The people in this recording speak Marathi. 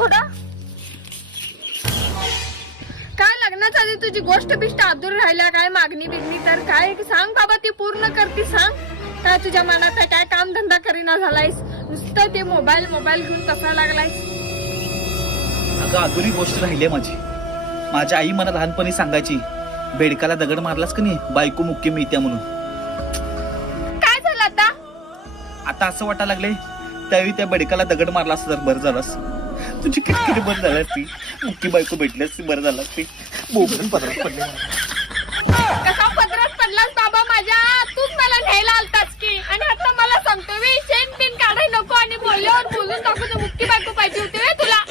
थोडं. काय लग्नाच्या आधी तुझी गोष्ट बिष्ट अधूर राहिल्या, काय मागणी बिगणी तर काय सांग बाबा, ती पूर्ण करती सांग. काय तुझ्या मनात आहे, काय काम धंदा करीना झालायस, नुसतं ते मोबाईल घेऊन कसा लागलायस. अगं अधुरी गोष्ट राहिली माझी. माझ्या आई मला लहानपणी सांगायची, बेडकाला दगड मारलास का नाही बायको मुख्य मिळत्या म्हणून. काय झालं आता? आता असं वाटायला लागले त्यावेळी त्या बेडकाला दगड मारला असता तर बरं झालं असतं. तुझी किती बरं झाली असती, मुख्य बायको भेटली असती बरं झालं असती. बोबडून पदरात पडले. कसा पदरात पडलास बाबा माझ्या, तूच मला न्यायला आलतास की, आणि आता मला सांगतो वे शेण बिन काढाय नको आणि बोलल्यावर बोलून टाकू तर मुक्की बायको पाहिजे होती वे तुला.